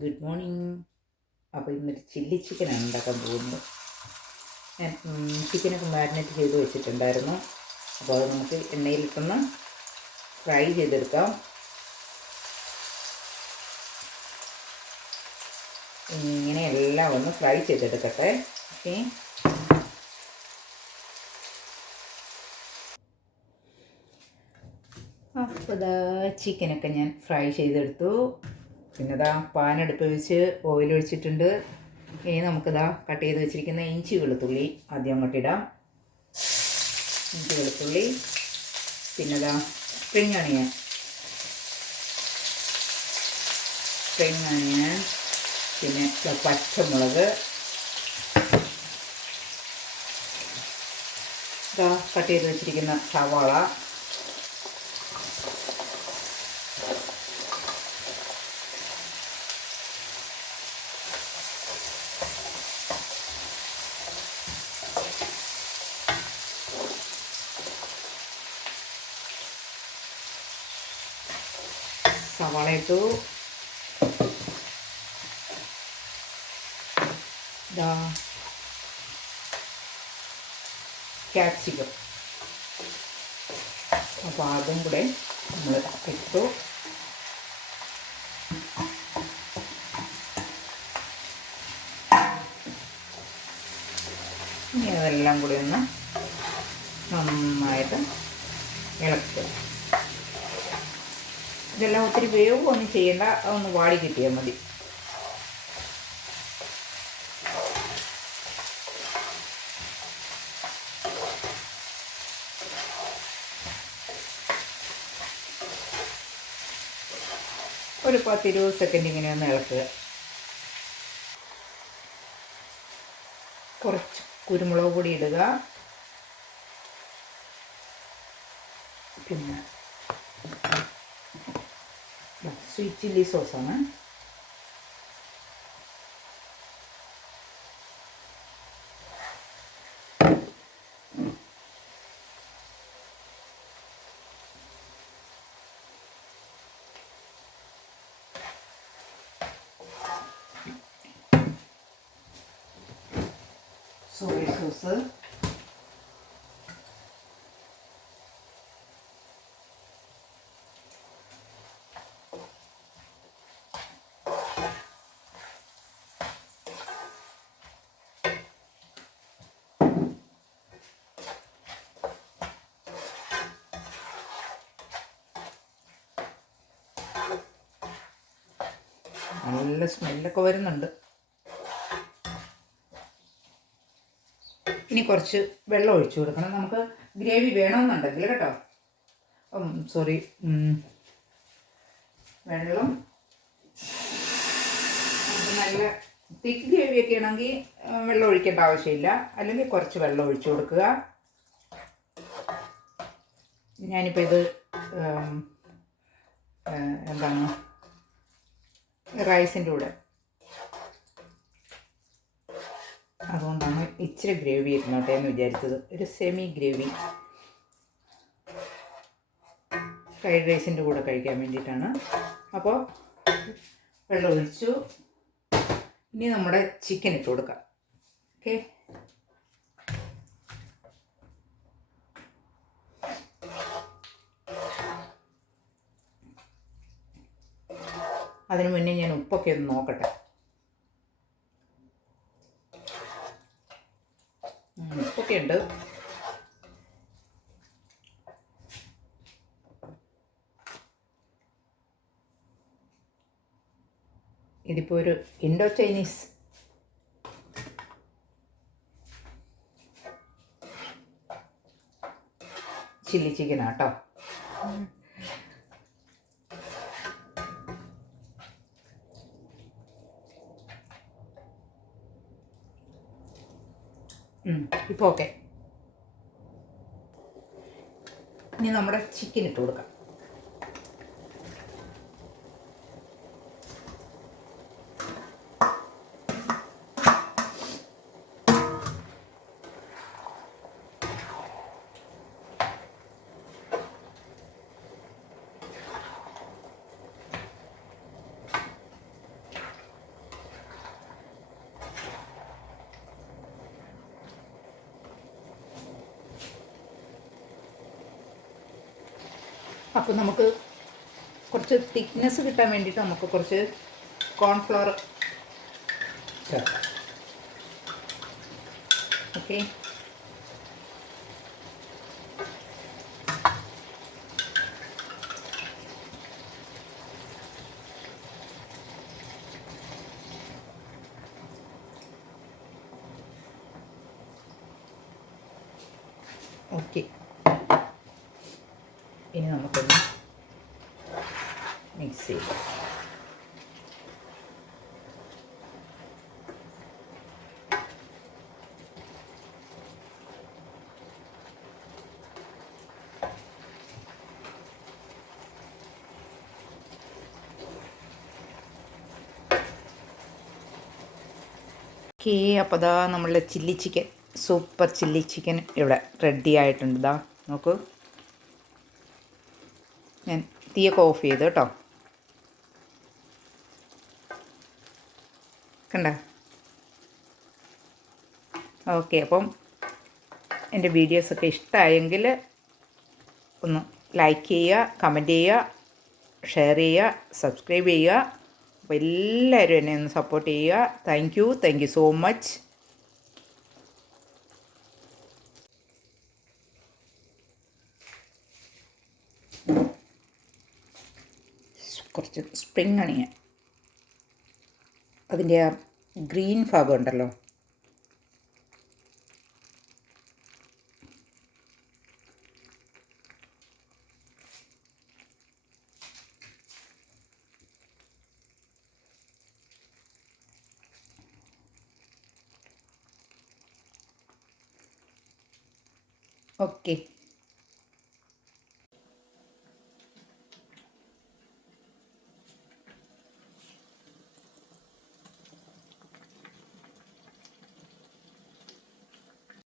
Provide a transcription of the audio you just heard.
Good morning അപ്പോൾ ഇന്നൊരു chilli ചിക്കനാണ് ഉണ്ടാക്കാൻ പോകുന്നത്. ഞാൻ ചിക്കനൊക്കെ മാരിനേറ്റ് ചെയ്ത് വെച്ചിട്ടുണ്ടായിരുന്നു. അപ്പോൾ അത് നമുക്ക് എണ്ണയിലിട്ടൊന്ന് ഫ്രൈ ചെയ്തെടുക്കാം. ഇങ്ങനെ എല്ലാം ഒന്ന് ഫ്രൈ ചെയ്തെടുക്കട്ടെ. ഓക്കെ അപ്പോൾ ചിക്കനൊക്കെ ഞാൻ ഫ്രൈ ചെയ്തെടുത്തു. പിന്നെ ഇതാ പാനെടുപ്പ് വെച്ച് ഓയിൽ ഒഴിച്ചിട്ടുണ്ട്. ഇനി നമുക്കിതാ കട്ട് ചെയ്ത് വെച്ചിരിക്കുന്ന ഇഞ്ചി വെളുത്തുള്ളി ആദ്യം അങ്ങോട്ട് ഇടാം. ഇഞ്ചി വെളുത്തുള്ളി പിന്നെ ഇതാ സ്പ്രിങ് അണിയൻ സ്പ്രിങ് അണിയൻ പിന്നെ പച്ചമുളക്. ഇതാ കട്ട് ചെയ്ത് വെച്ചിരിക്കുന്ന സവാള. സവാള ഇട്ടു ദാ. ക്യാപ്സിക്കം. അപ്പോൾ അതും കൂടെ നമ്മൾ ഇട്ടു. ഇനി അതെല്ലാം കൂടി ഒന്ന് നന്നായിട്ട് ഇളക്കുക. ഇതെല്ലാം ഒത്തിരി വേവൊന്നും ചെയ്യേണ്ട ഒന്ന് വാടി കിട്ടിയാൽ മതി. ഒരു പത്തിരുപത് സെക്കൻഡ് ഇങ്ങനെ ഒന്ന് ഇളക്കുക. കുറച്ച് കുരുമുളക് പൊടി ഇടുക. പിന്നെ ಸ್ವೀಟ್ ಚಿಲ್ಲಿ ಸೋಸನ soya sosu നല്ല സ്മെല്ലൊക്കെ വരുന്നുണ്ട്. ഇനി കുറച്ച് വെള്ളം ഒഴിച്ചു കൊടുക്കണം. നമുക്ക് ഗ്രേവി വേണമെന്നുണ്ടെങ്കിൽ കേട്ടോ. സോറി വെള്ളം. നല്ല തിക്ക് ഗ്രേവി ഒക്കെ ആണെങ്കിൽ വെള്ളം ഒഴിക്കേണ്ട ആവശ്യമില്ല. അല്ലെങ്കിൽ കുറച്ച് വെള്ളം ഒഴിച്ചു കൊടുക്കുക. ഞാനിപ്പോൾ ഇത് എന്താണ്? റൈസിന്റെ കൂടെ. അതുകൊണ്ടാണ് ഇച്ചിരി ഗ്രേവി ഇരുന്നോട്ടെ എന്ന് വിചാരിച്ചത്. ഒരു സെമി ഗ്രേവി. ഫ്രൈഡ് റൈസിന്റെ കൂടെ കഴിക്കാൻ വേണ്ടിയിട്ടാണ്. അപ്പോൾ വെള്ളം ഒഴിച്ചു ഇനി നമ്മുടെ ചിക്കൻ ഇട്ട് കൊടുക്കാം. ഓക്കെ അതിനു മുന്നേ ഞാൻ ഉപ്പൊക്കെ ഒന്ന് നോക്കട്ടെ. ഉപ്പൊക്കെ ഉണ്ട്. ഇതിപ്പോൾ ഒരു ഇൻഡോ ചൈനീസ്. ചില്ലി ചിക്കൻ ഇപ്പോൾ ഓക്കെ ഇനി നമ്മുടെ ചിക്കൻ ഇട്ട് കൊടുക്കാം. അപ്പോൾ നമുക്ക് കുറച്ച് തിക്നെസ് കിട്ടാൻ വേണ്ടിയിട്ട് നമുക്ക് കുറച്ച് കോൺഫ്ലവർ ഓക്കെ. ഓക്കെ. ഇനി നമുക്കൊന്ന് മിക്സ് ചെയ്യാം അപ്പോൾ ദാ നമ്മളുടെ chilli chicken super chilli chicken ഇവിടെ റെഡി ആയിട്ടുണ്ട് ദാ. നോക്കൂ. ഞാൻ തീയൊക്കെ ഓഫ് ചെയ്തു കേട്ടോ. കണ്ട? ഓക്കെ അപ്പം എന്റെ വീഡിയോസൊക്കെ ഇഷ്ടമായെങ്കിൽ ഒന്ന് ലൈക്ക് ചെയ്യുക കമന്റ് ചെയ്യുക ഷെയർ ചെയ്യുക സബ്സ്ക്രൈബ് ചെയ്യുക. അപ്പോൾ എല്ലാവരും എന്നെ ഒന്ന് സപ്പോർട്ട് ചെയ്യുക. Thank you thank you so much കുറച്ച് സ്പ്രിങ് അണിയൻ അതിന്റെ ആ ഗ്രീൻ ഭാഗം ഉണ്ടല്ലോ. ഓക്കെ